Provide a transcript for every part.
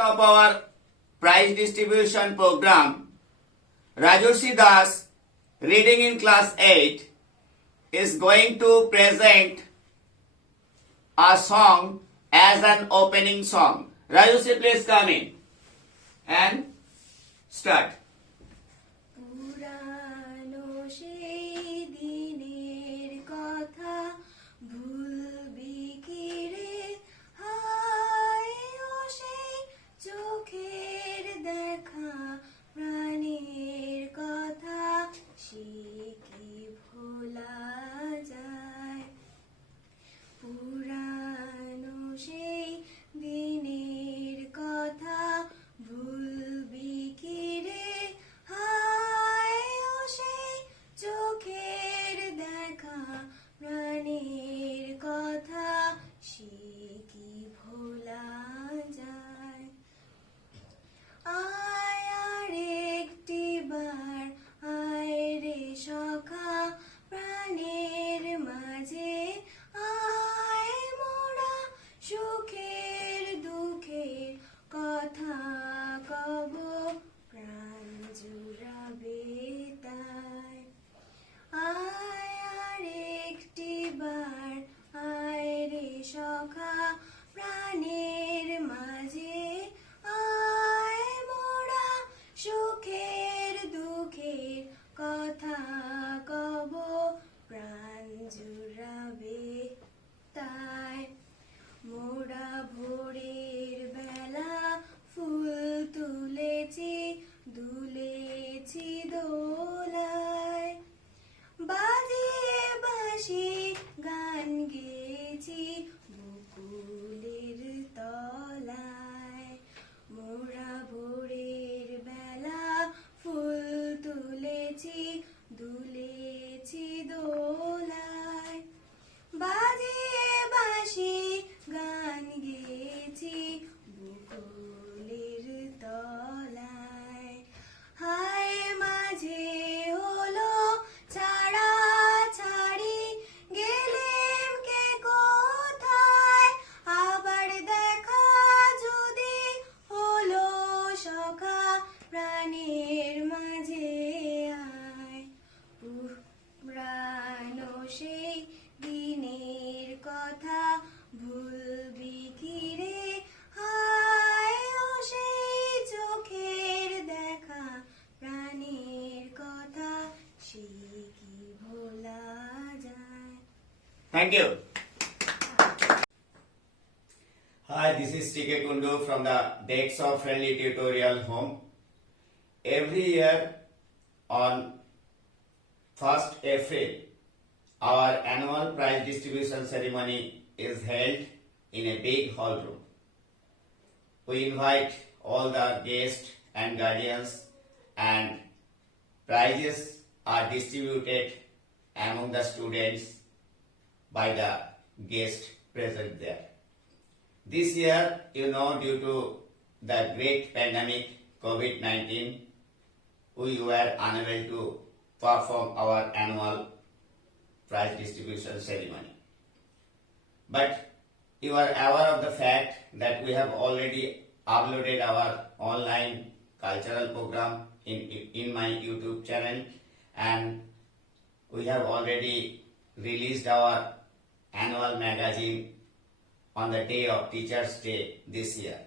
of our prize distribution program, Rajarshi Das, reading in class 8, is going to present a song as an opening song. Rajarshi, please come in and start. পুরানো সেই দিনের কথা ভুলবি কি রে হায় ও সেই চোখের দেখা প্রাণের কথা সে কি ভোলা যায় পুরানো সেই দিনের কথা ভুলবি কি রে হায় ও সেই চোখের দেখা প্রাণের কথা সে কি ভোলা যায় আয় আর একটি বার আয় রে সখা প্রাণের মাঝে আয় মোরা সুখের দুঃখের কথা কব প্রাণ জুড়াবে তাই আয় আর একটি বার আয় রে সখা প্রাণের মাঝে আয় মোরা সুখের দুঃখের কথা কব প্রাণ জুড়াবে তাই মোরা ভোরের বেলা ফুল তুলেছি দুলেছি দোলায় বাজিয়ে বাঁশি গান গেয়েছি বকুলের তলায় মোরা ভোরের বেলা ফুল তুলেছি দুলেছি দোলায় বাজিয়ে বাঁশি গান গেয়েছি বকুলের তলায় হায় মাঝে হলো ছাড়া ছাড়ি গেলেম কে কোথায় আবার দেখা যদি হলো সখা প্রাণের মাঝে আয় পুরানো সেই দিনের কথা ভুলবি কি রে হায় ও সেই চোখের দেখা প্রাণের কথা সে কি ভোলা যায় Thank you. Hi, this is TK Kundu from the Decks of Friendly Tutorial Home. Every year on 1st April, our annual prize distribution ceremony is held in a big hall room. We invite all the guests and guardians, and prizes are distributed among the students by the guests present there. This year, due to the great pandemic COVID-19, we were unable to perform our annual prize distribution ceremony. But you are aware of the fact that we have already uploaded our online cultural program in my YouTube channel, and we have already released our annual magazine on the day of Teachers' Day this year.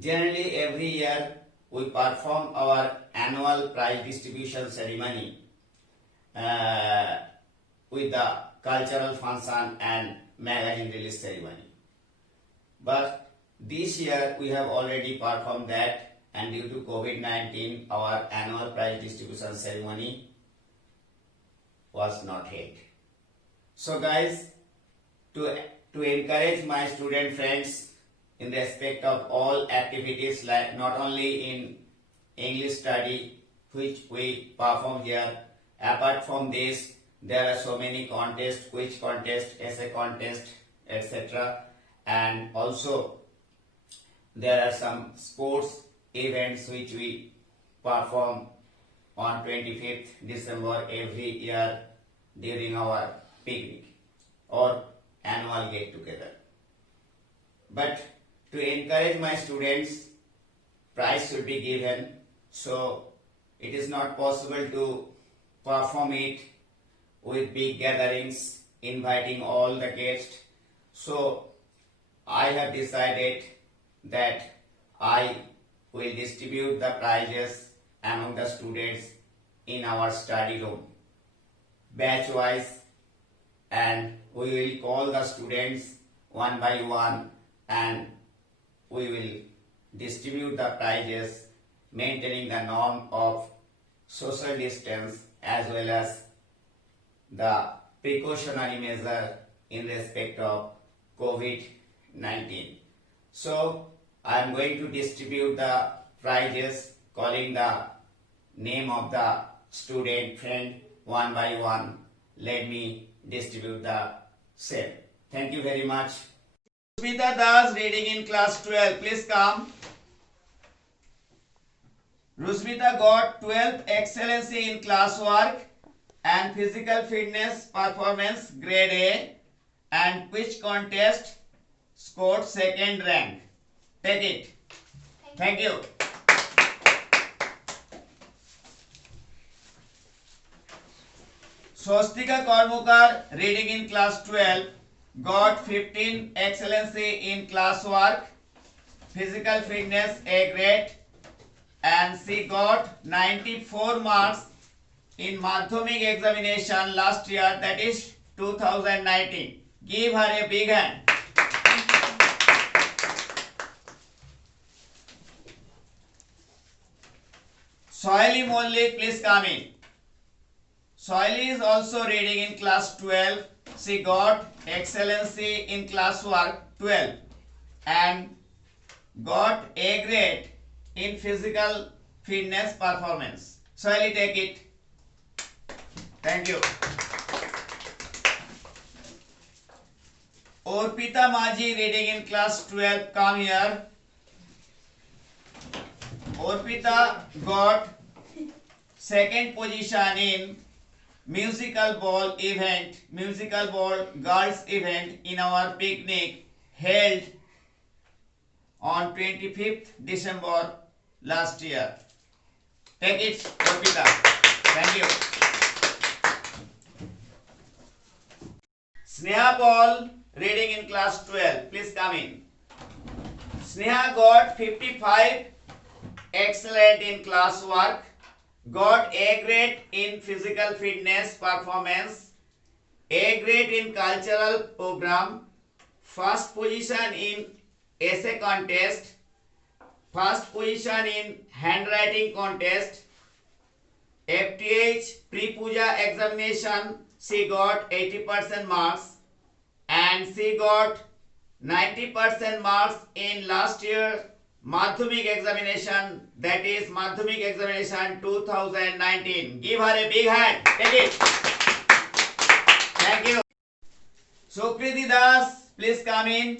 Generally, every year we perform our annual prize distribution ceremony with the cultural function and magazine release ceremony. But this year we have already performed that, and due to COVID-19, our annual prize distribution ceremony was not held. So guys, to encourage my student friends in respect of all activities, like not only in English study which we perform here, apart from this there are so many contests, quiz contest, essay contest, etc. And also there are some sports events which we perform on 25th December every year during our picnic or annual get together. But to encourage my students, prize should be given. So it is not possible to perform it with big gatherings, inviting all the guests. So I have decided that I will distribute the prizes among the students in our study room, batch wise, and we will call the students one by one and we will distribute the prizes maintaining the norm of social distance as well as the precautionary measure in respect of COVID-19. So I am going to distribute the prizes calling the name of the student friend one by one. Let me distribute the same. Thank you very much. Rusmita Das reading in class 12. Please come. Rusmita got 12th excellency in classwork and physical fitness performance grade A and which contest scored second rank. Take it. Thank you. Swastika Karmukar reading in class 12 got 15 excellency in classwork, physical fitness A grade and she got 94 marks in Madhyamik examination last year, that is 2019. Give her a big hand. Soily Mollik, please come in. Soily is also reading in class 12. She got excellency in classwork 12 and got A grade in physical fitness performance. Soily, take it. Thank you. Orpita Maji reading in class 12. Come here. Orpita got second position in musical ball girls event in our picnic held on 25th December last year. Take it, Orpita. Thank you. Sneha Paul reading in class 12. Please come in. Sneha got 55 excellent in classwork, got A grade in physical fitness performance, A grade in cultural program, first position in essay contest, first position in handwriting contest, FTH pre-puja examination she got 80% marks and she got 90% marks in last year Madhyamik examination, that is Madhyamik examination 2019. Give her a big hand. Take it. Thank you. Sukriti Das, please come in.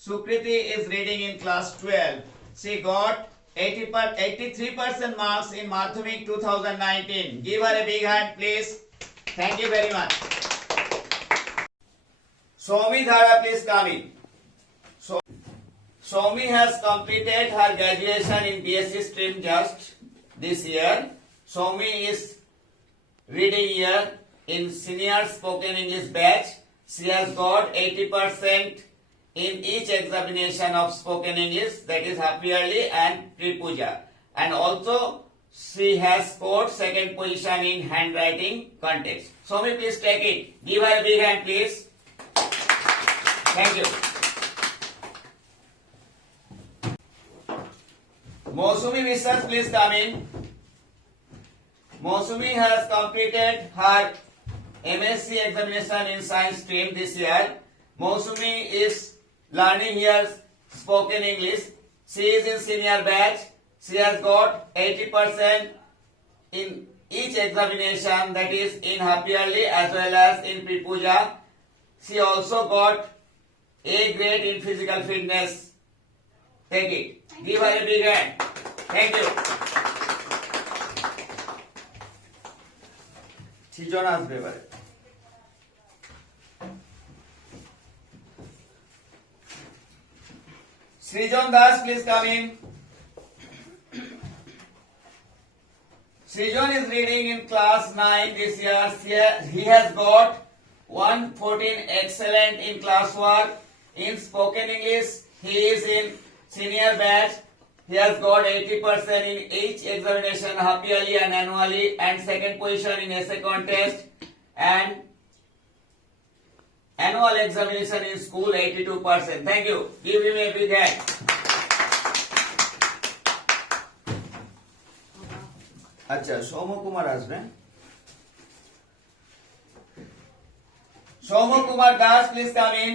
Sukriti is reading in class 12. She got 83% marks in Madhyamik 2019. Give her a big hand, please. Thank you very much. Soumi Dhara, please come in. Soumi has completed her graduation in BSc stream just this year. Soumi is reading here in senior spoken English batch. She has got 80% in each examination of spoken English, that is half yearly and pre-puja. And also she has scored second position in handwriting contest. Soumi, please take it. Give her a big hand, please. Thank you. Mosumi Vishwas, please come in. Mosumi has completed her MSc examination in science stream this year. Mosumi is learning here spoken English. She is in senior batch. She has got 80% in each examination, that is in half yearly as well as in pre-puja. She also got A grade in physical fitness. Take it. Give her a big hand. Thank you. Chijon আসবে এবারে। Srijan Das, please come in. Srijan is reading in class 9 this year. He has got 114 excellent in classwork. In spoken English, he is in senior batch. He has got 80% in each examination, half yearly and annually, and second position in essay contest, and annual examination in school 82%. Thank you. Give him a big hand. अच्छा सौम्य कुमार আসবে Saumya Kumar Das please come in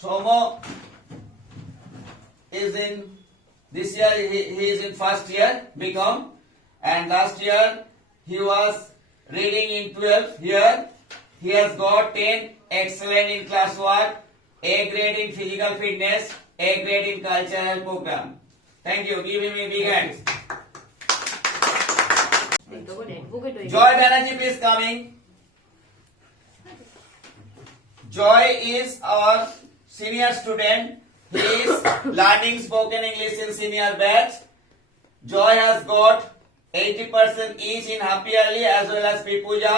Somo is in this year he is in first year BCom, and last year he was reading in 12th. Here he has got 10 excellent in classwork, A grade in physical fitness, A grade in cultural program. Thank you. Give him a big hand. Joy Banerjee, please coming. Joy is our senior student. He is learning spoken English in senior batch. Joy has got 80% each in half yearly as well as pre-puja,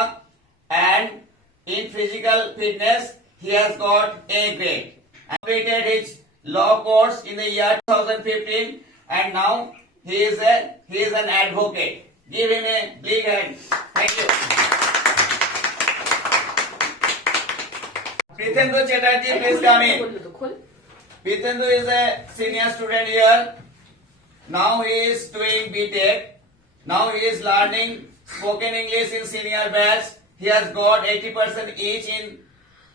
and in physical fitness he has got A grade. Completed his law course in the year 2015, and now he is an advocate. Give him a big hand. Thank you. Prithendu Chatterjee, please come in. Prithendu is a senior student here. Now he is doing BTech. Now he is learning spoken English in senior batch. He has got 80% each in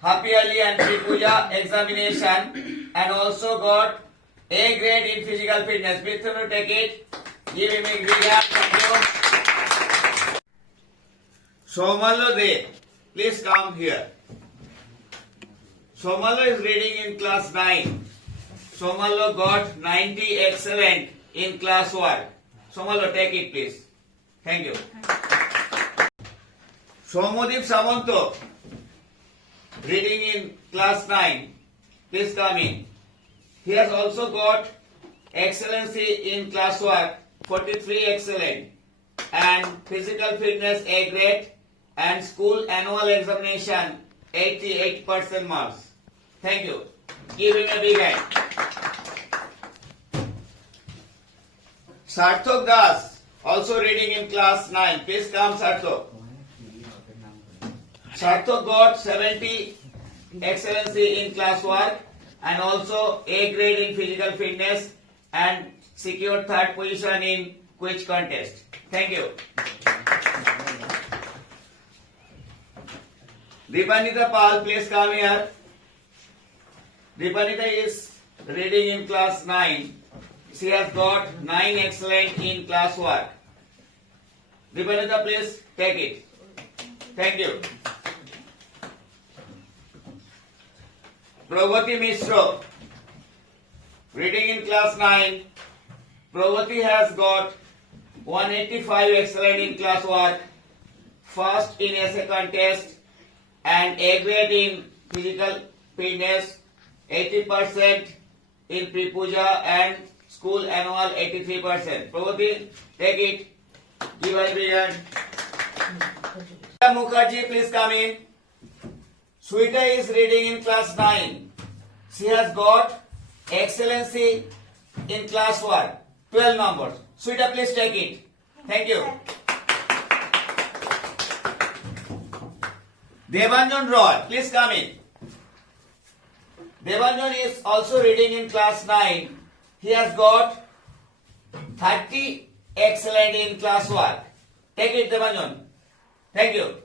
half yearly and pre-puja examination, and also got A grade in physical fitness. Prithendu, take it. Give him a big hand. Thank you. Somallo De, please come here. Somallo is reading in class 9. Somallo got 90 excellent in classwork. Somallo, take it please. Thank you. Somodeep Samanto, reading in class 9. Please come in. He has also got excellency in classwork, 43 excellent, and physical fitness A grade, and school annual examination 88% marks. Thank you. Give him a big hand. Sarthak Das, also reading in class 9. Please come, Sarthak. Sarthak got 70 excellency in classwork, and also A grade in physical fitness, and secured third position in quiz contest. Thank you. Deepanita Pal, please come here. Deepanita is reading in class 9. She has got 9 excellent in classwork. Deepanita, please take it. Thank you. Prabhati Mishra, reading in class 9. Prabhati has got 185 excellent in classwork, first in essay contest, and A grade in physical fitness, 80% in pre-puja, and school annual 83%. Prabhati, take it. Give her a big hand. Mukherjee, please come in. Sweeta is reading in class 9. She has got excellency in classwork, 12 numbers. Sweeta, please take it. Thank you. Devanjan Roy, please come in. Devanjan is also reading in class 9. He has got 30 excellent in classwork. Take it, Devanjan. Thank you.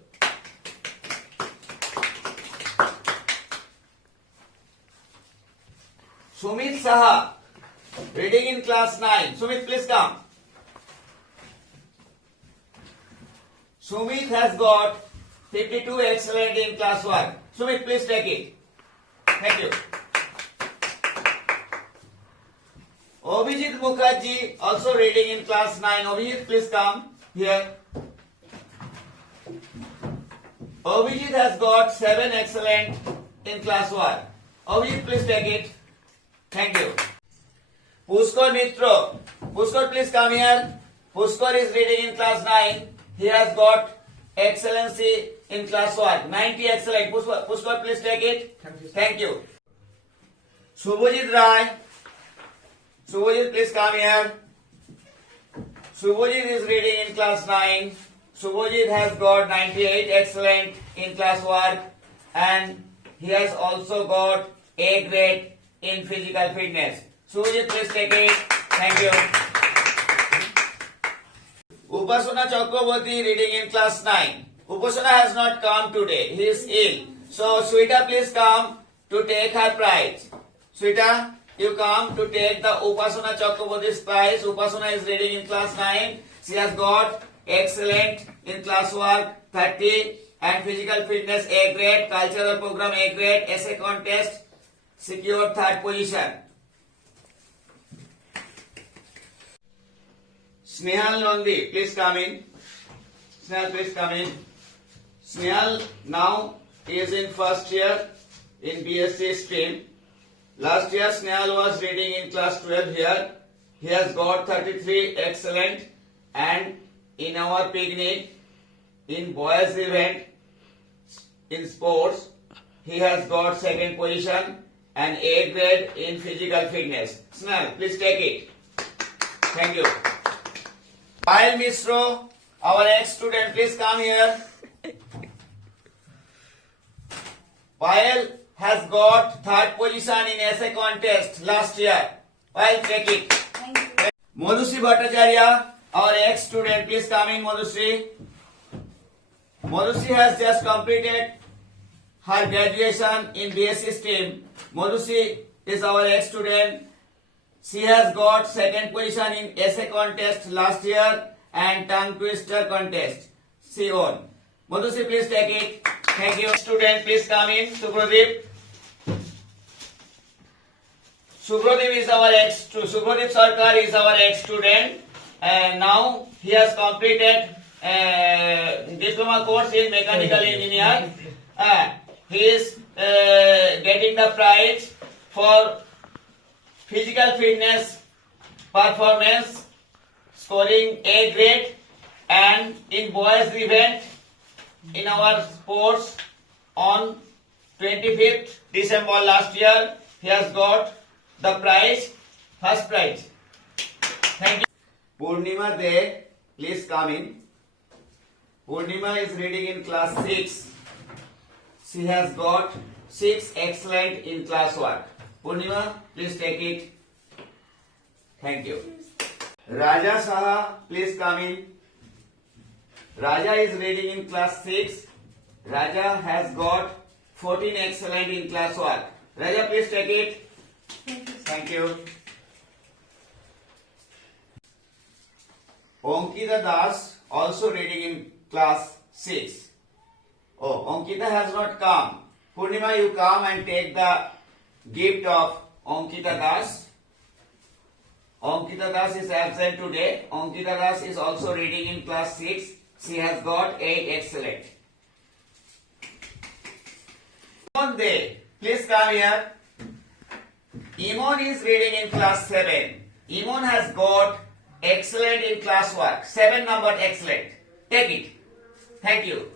Sumit Saha, reading in class 9. Sumit, please come. Sumit has got 52 excellent in classwork. Sumit, please take it. Thank you. Abhijit Mukherjee, also reading in class 9. Abhijit, please come here. Abhijit has got 7 excellent in class 1. Abhijit, please take it. Thank you. Pushkar Mitro. Pushkar, please come here. Pushkar is reading in class 9. He has got excellency in class 1. 90 excellent. Pushkar, please take it. Thank you. Subhajit Rai. Subhajit, please come here. Subhajit is reading in class 9. Subhajit has got 98 excellent in class 1 and he has also got A grade in physical fitness. Subhajit, please take it. Thank you. Upasana Chakraborty reading in class 9. Upasana has not come today. He is ill. So, Sweta, please come to take her prize. Sweta, you come to take the Upasana Chakraborty's prize. Upasana is reading in class 9. She has got excellent in class work 30 and physical fitness A grade, cultural program A grade, essay contest secured 3rd position. Snehal Nandi, please come in. Snehal, please come in. Snehal now is in first year in BSc stream. Last year Snehal was reading in class 12 here. He has got 33 excellent and in our picnic in boys event in sports he has got 2nd position and A grade in physical fitness. Snehal, please take it. Thank you. Payal Misro, our ex-student, please come here. Payal has got 3rd position in essay contest last year. Payal, take it. Thank you. Madhusri Bhattacharya, our ex-student, please come in, Madhusri. Madhusri has just completed her graduation in BSc stream. Madhusri is our ex-student. She has got 2nd position in essay contest last year and tongue twister contest. She won. Madhusri, please take it. Thank you. Student, please come in. Subhradeep. Subhradeep Sarkar is our ex-student and now he has completed diploma course in mechanical engineer. He is getting the prize for physical fitness performance, scoring A grade and in boys event in our sports on 25th December last year. He has got the prize, first prize. Thank you. Purnima De, please come in. Purnima is reading in class 6. She has got 6 excellent in class work. Purnima, please take it. Thank you. Raja Saha, please come in. Raja is reading in class 6. Raja has got 14 excellent in class work. Raja, please take it. Thank you. Ankita Das, also reading in class 6. Oh, Ankita has not come. Purnima, you come and take the gift of Ankita Das. Ankita Das is absent today. Ankita Das is also reading in class 6. She has got 8 excellent. Imon De, please come here. Imon is reading in class 7. Imon has got excellent in class work. 7 numbered excellent. Take it. Thank you.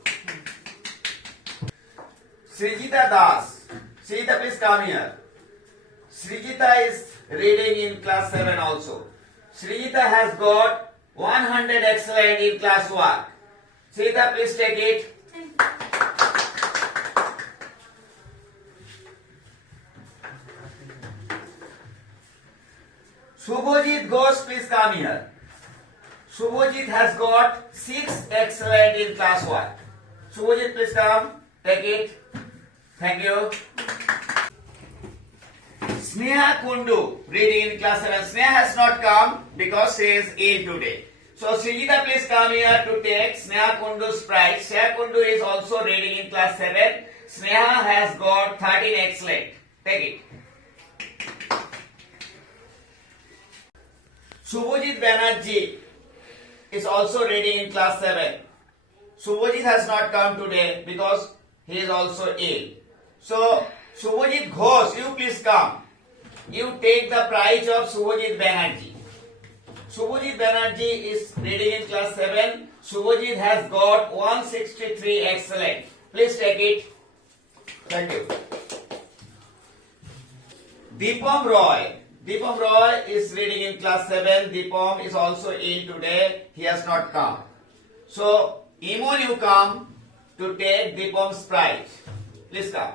Srijita Das. Srijita, please come here. Srijita is reading in class 7 also. Srijita has got 100 excellent in class work. Srijita, please take it. Subhajit Ghosh, please come here. Subhajit has got 6 excellent in class work. Subhajit, please come. Take it. Thank you. Sneha Kundu, reading in class 7. Sneha has not come because she is ill today. So Srijita, please come here to take Sneha Kundu's prize. Sneha Kundu is also reading in class 7. Sneha has got 13 excellent. Take it. Subhajit Banerjee is also reading in class 7. Subhajit has not come today because he is also ill. So Subhajit Ghosh, you please come. You take the prize of Subhajit Banerjee. Subhajit Banerjee is reading in class 7. Subhajit has got 163 excellent. Please take it. Thank you. Deepam Roy. Deepam Roy is reading in class 7. Deepam is also in today. He has not come. So, Imon, you come to take Deepam's prize. Please come.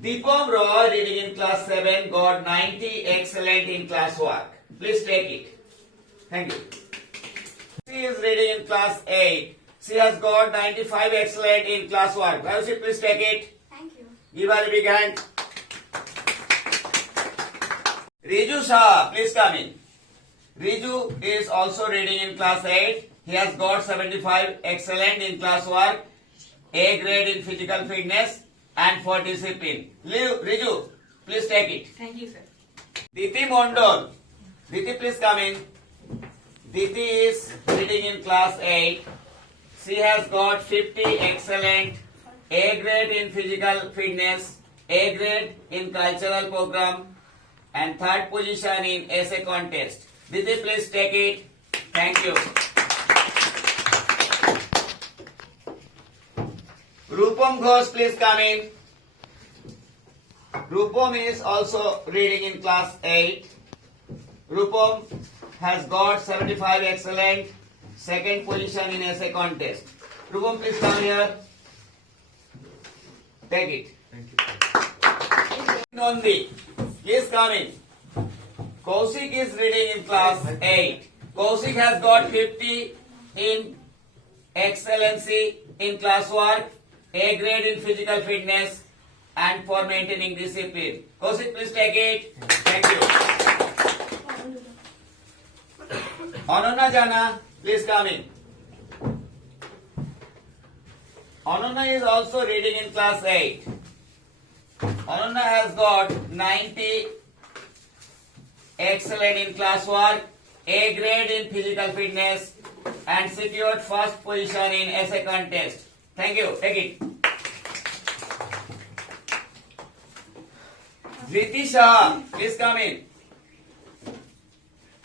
Deepam Roy reading in class 7 got 90 excellent in class work. Please take it. Thank you. She is reading in class 8. She has got 95 excellent in class work. Varushi, please take it. Thank you. Give her a big hand. Riju Shah, please come in. Riju is also reading in class 8. He has got 75 excellent in class work, A grade in physical fitness and for discipline. Riju, please take it. Thank you, sir. Diti Mondol. Diti, please come in. Diti is reading in class 8. She has got 50 excellent, A grade in physical fitness, A grade in cultural program, and third position in essay contest. Diti, please take it. Thank you. Rupam Ghosh, please come in. Rupam is also reading in class 8. Rupam has got 75 excellent, second position in essay contest. Rupam, please come here. Take it. Thank you. Nandi, please come in. Kaushik is reading in class 8. Kaushik has got 50 in excellency in class work, A grade in physical fitness, and for maintaining discipline. Kaushik, please take it. Thank you. Ananya Jana, please come in. Ananya is also reading in class 8. Ananya has got 90 excellent in class work, A grade in physical fitness, and secured first position in essay contest. Thank you. Take it. Dhriti Shah, please come in.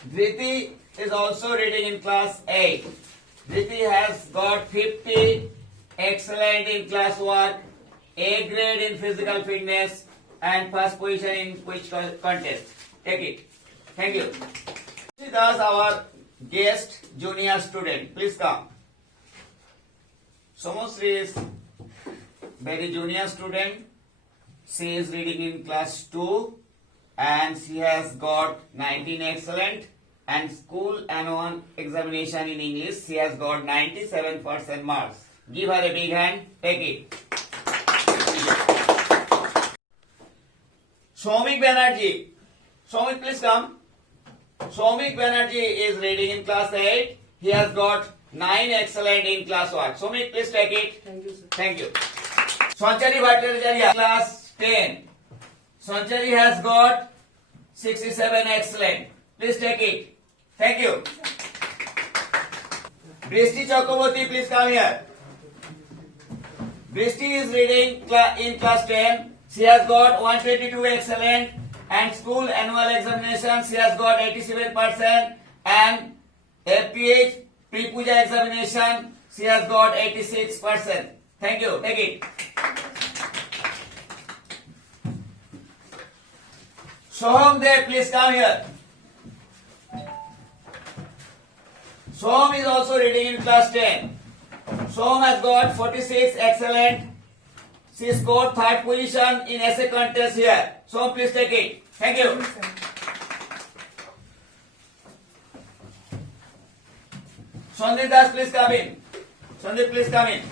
Dhriti is also reading in class 8. Dhriti has got 50 excellent in class work, A grade in physical fitness, and first position in quiz contest. Take it. Thank you. She does our guest junior student. Please come. Somosri is very junior student. She is reading in class 2 and she has got 19 excellent, and school annual examination in English she has got 97% marks. Give her a big hand. Take it. Soumik Banerjee. Soumik, please come. Soumik Banerjee is reading in class 8. He has got 9 excellent in class work. Soumik, please take it. Thank you, sir. Thank you. Sanchari Bhattacharya, class 10. Sanchari has got 67 excellent. Please take it. Thank you. Brishti Chakraborty, please come here. Brishti is reading in class 10. She has got 122 excellent, and school annual examination she has got 87%, and FPH pre-puja examination she has got 86%. Thank you. Take it. Soham Dev, please come here. Soham is also reading in class 10. Soham has got 46 excellent. She scored third position in essay contest here. Soham, please take it. Thank you. Thank you, sir. Sandeep Das, please come in. Sandeep, please come in.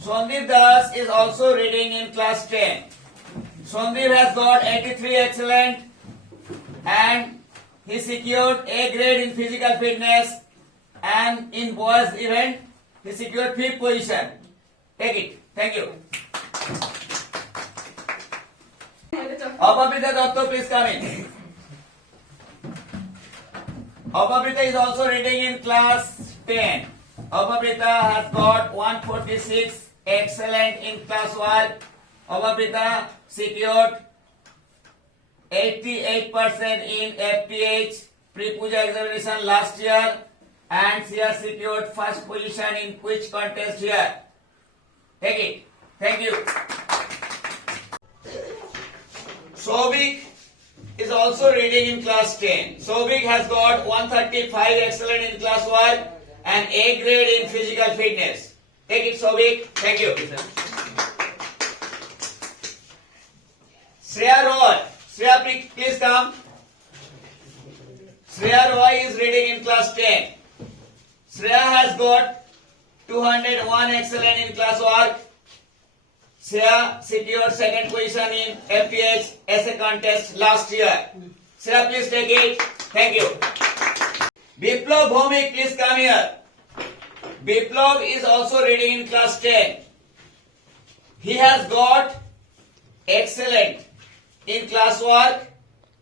Sandeep Das is also reading in class 10. Sandeep has got 83 excellent, and he secured A grade in physical fitness, and in boys event he secured 5th position. Take it. Thank you. Apabrita Datta, please come in. Apabrita is also reading in class 10. Apabrita has got 146 excellent in class work, Amapita secured 88% in FTH pre-puja examination last year, and she has secured first position in quiz contest here. Take it. Thank you. Sobik is also reading in class 10. Sobik has got 135 excellent in class 1 and A grade in physical fitness. Take it, Sobik. Thank you. Shreya Roy. Shreya, please come. Shreya Roy is reading in class 10. Shreya has got 201 excellent in class work. Shreya secured second position in FPH essay contest last year. Shreya, please take it. Thank you. Biplov Bhomik, please come here. Biplov is also reading in class 10. He has got excellent in class work,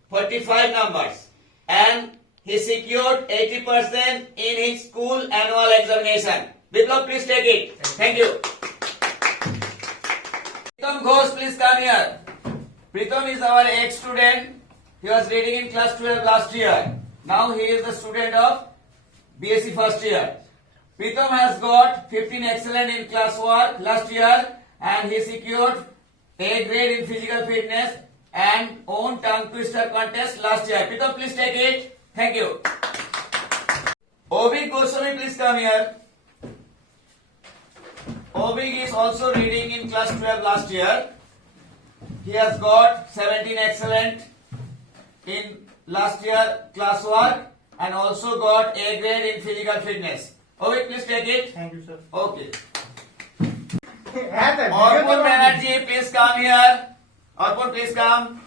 45 numbers, and he secured 80% in his school annual examination. Biplov, please take it. Thank you. Pritam Ghosh, please come here. Pritam is our ex-student. He was reading in class 12 last year. Now he is the student of BSc first year. Pritam has got 15 excellent in class work last year, and he secured A grade in physical fitness and own tongue twister contest last year. Pritam, please take it. Thank you. Ovik Goswami, please come here. Ovik is also reading in class 12 last year. He has got 17 excellent in last year class work and also got A grade in physical fitness. Ovik, please take it. Thank you, sir. Okay. Arpon Banerjee, please come here. Arpon, please come.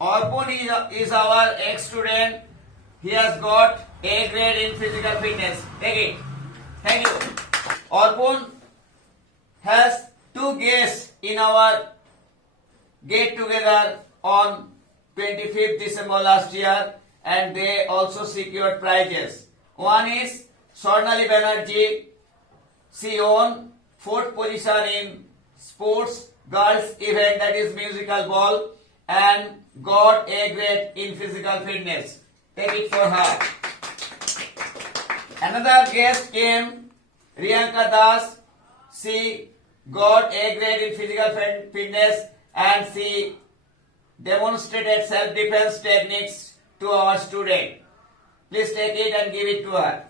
Arpon is our ex-student. He has got A grade in physical fitness. Take it. Thank you. Arpon has two guests in our get together on 25th December last year, and they also secured prizes. One is Swarnali Banerjee. She won 4th position in sports girls event, that is musical ball, and got A grade in physical fitness. Take it for her. Another guest came, Riyanka Das. She got A grade in physical fitness and she demonstrated self-defense techniques to our student. Please take it and give it to her.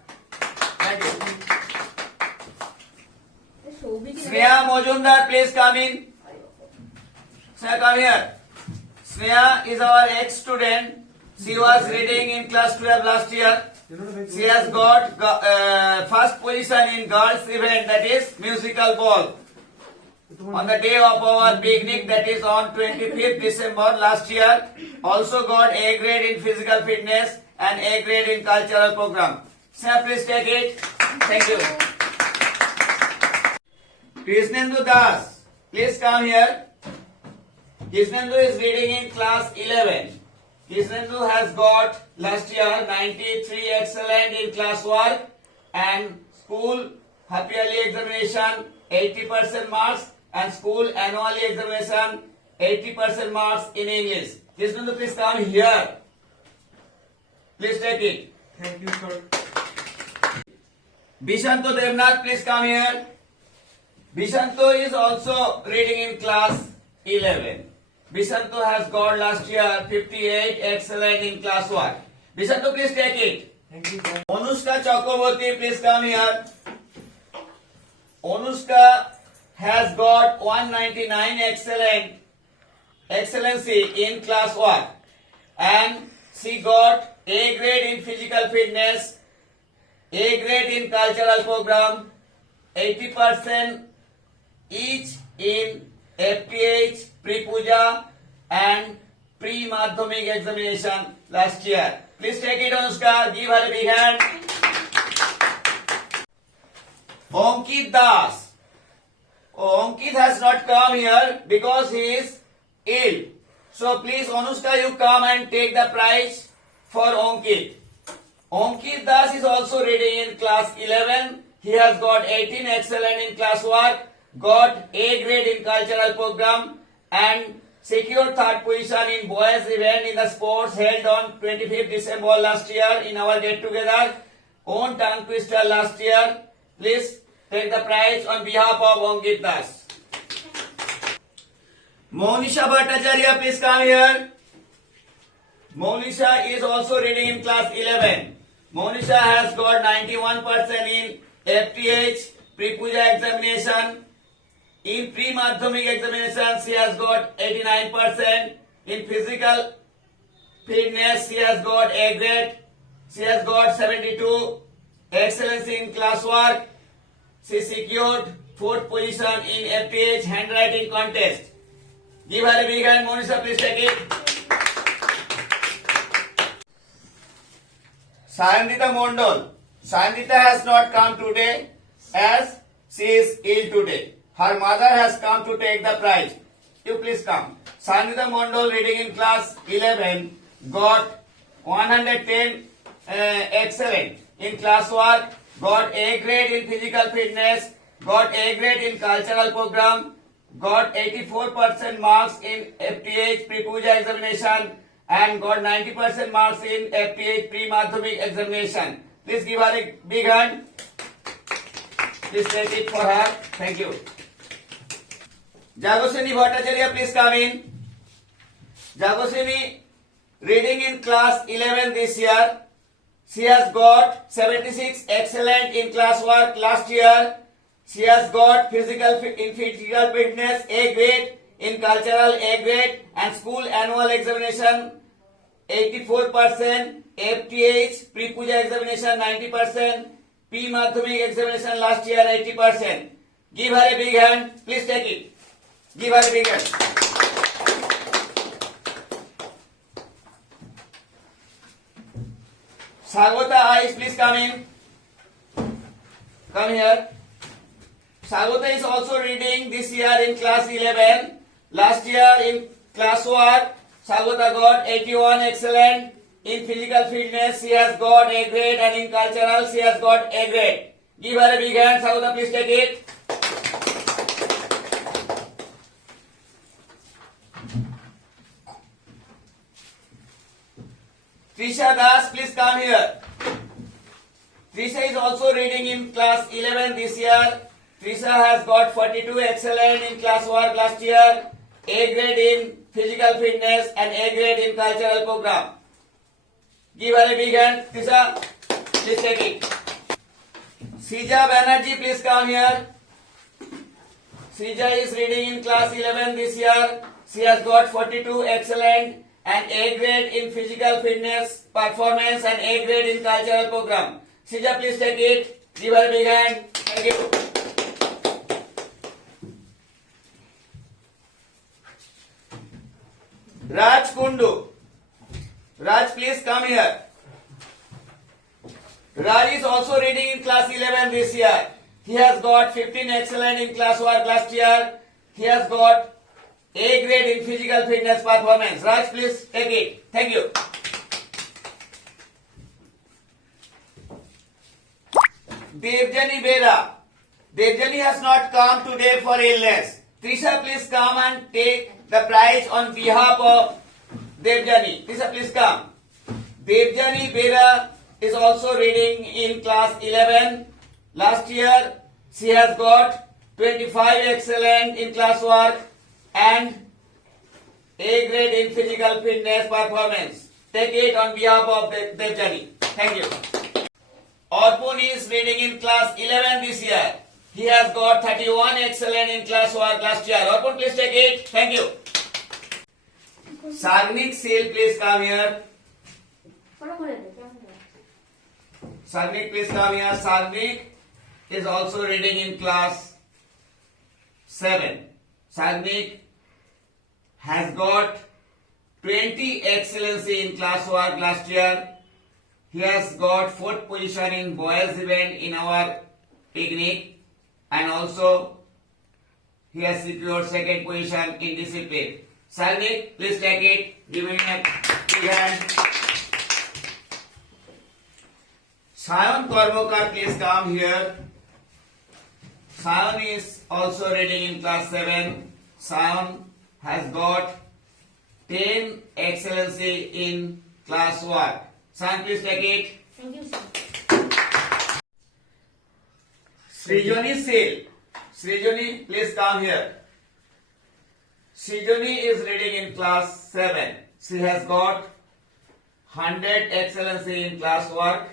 Thank you. Sneha Mojumdar, please come in. Sneha, come here. Sneha is our ex-student. She was reading in class 12 last year. She has got first position in girls event, that is musical ball. On the day of our picnic, that is on 25th December last year, also got A grade in physical fitness and A grade in cultural program. Sir, please take it. Thank you. Krishnendu Das, please come here. Krishnendu is reading in class 11. Krishnendu has got last year 93 excellent in class work and school half yearly examination 80% marks and school annually examination 80% marks in English. Krishnendu, please come here. Please take it. Thank you, sir. Bishanto Devnath, please come here. Bishanto is also reading in class 11. Bishanto has got last year 58 excellent in class 1. Bishanto, please take it. Thank you, sir. Anushka Chakraborty, please come here. Anushka has got 199 excellency in class 1 and she got A grade in physical fitness, A grade in cultural program, 80% each in FTH, pre-puja and pre-madhyamik examination last year. Please take it, Anushka. Give her a big hand. Ankit Das. Oh, Ankit has not come here because he is ill. So please, Anushka, you come and take the prize for Ankit. Ankit Das is also reading in class 11. He has got 18 excellent in classwork, got A grade in cultural program, and secured third position in boys event in the sports held on 25th December last year in our get together. Won tongue twister last year. Please take the prize on behalf of Ankit Das. Monisha Bhattacharya, please come here. Monisha is also reading in class 11. Monisha has got 91% in FTH pre-puja examination. In pre-madhyamik examination, she has got 89%. In physical fitness, she has got A grade. She has got 72. Excellence in classwork. She secured 4th position in FTH handwriting contest. Give her a big hand, Monisha, please take it. Sayandita Mondol. Sayandita has not come today as she is ill today. Her mother has come to take the prize. You please come. Sayandita Mondol reading in class 11 got 110 excellent in classwork, got A grade in physical fitness, got A grade in cultural program, got 84% marks in FTH pre-puja examination, and got 90% marks in FTH pre-madhyamik examination. Please give her a big hand. Please take it for her. Thank you. Jagosini Bhattacharya, please come in. Jagosini reading in class 11 this year. She has got 76 excellent in classwork last year. She has got physical fitness A grade, in cultural A grade, and school annual examination 84%, FTH pre-puja examination 90%, pre-madhyamik examination last year 80%. Give her a big hand. Please take it. Give her a big hand. Sagota Ayush, please come in. Come here. Sagota is also reading this year in class 11. Last year in classwork, Sagota got 81 excellent. In physical fitness, she has got A grade, and in cultural, she has got A grade. Give her a big hand. Sagota, please take it. Trisha Das, please come here. Trisha is also reading in class 11 this year. Trisha has got 42 excellent in classwork last year, A grade in physical fitness, and A grade in cultural program. Give her a big hand. Trisha, please take it. Sija Banerjee, please come here. Sija is reading in class 11 this year. She has got 42 excellent and A grade in physical fitness performance and A grade in cultural program. Sija, please take it. Give her a big hand. Thank you. Raj Kundu. Raj, please come here. Raj is also reading in class 11 this year. He has got 15 excellent in classwork last year. He has got A grade in physical fitness performance. Raj, please take it. Thank you. Devjani Bera. Devjani has not come today for illness. Trisha, please come and take the prize on behalf of Devjani. Trisha, please come. Devjani Bera is also reading in class 11. Last year, she has got 25 excellent in classwork and A grade in physical fitness performance. Take it on behalf of Devjani. Thank you. Arpon is reading in class 11 this year. He has got 31 excellent in classwork last year. Arpon, please take it. Thank you. Sagnik Sil, please come here. Sagnik, please come here. Sagnik is also reading in class 7. Sagnik has got 20 excellency in classwork last year. He has got 4th position in boys event in our picnic, and also he has secured 2nd position in discipline. Sagnik, please take it. Give him a big hand. Sayan Karmakar, please come here. Sayan is also reading in class 7. Sayan has got 10 excellency in class work. Sayan, please take it. Thank you, sir. Srijani Sil. Srijani, please come here. Srijani is reading in class 7. She has got 100 excellency in class work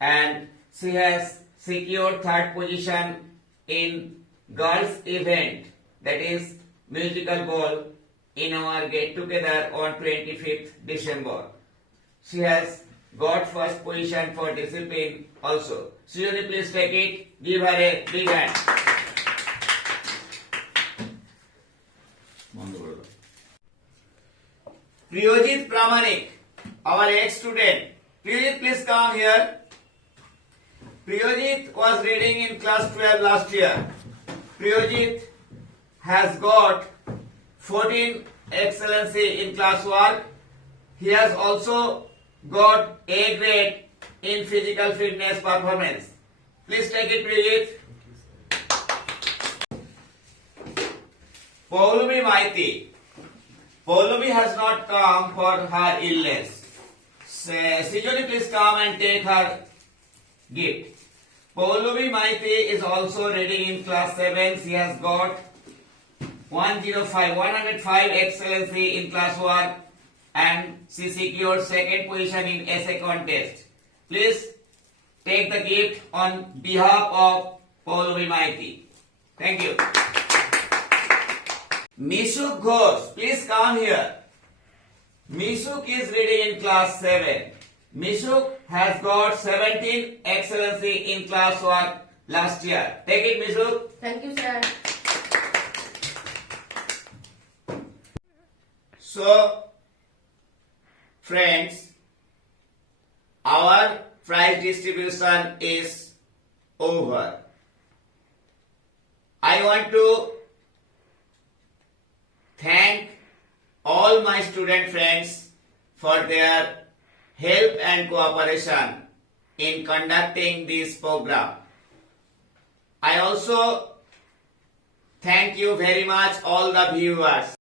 and she has secured third position in girls event, that is musical ball, in our get together on 25th December. She has got first position for discipline also. Srijani, please take it. Give her a big hand. Priyojit Pramanik, our ex-student. Priyojit, please come here. Priyojit was reading in class 12 last year. Priyojit has got 14 excellency in class work. He has also got A grade in physical fitness performance. Please take it, Priyojit. Paulumi Maiti. Paulumi has not come for her illness. Srijani, please come and take her gift. Paulumi Maiti is also reading in class 7. She has got 105 excellency in class work and she secured second position in essay contest. Please take the gift on behalf of Paulumi Maiti. Thank you. Mishuk Ghosh, please come here. Mishuk is reading in class 7. Mishuk has got 17 excellency in class work last year. Take it, Mishuk. Thank you, sir. So, friends, our prize distribution is over. I want to thank all my student friends for their help and cooperation in conducting this program. I also thank you very much all the viewers.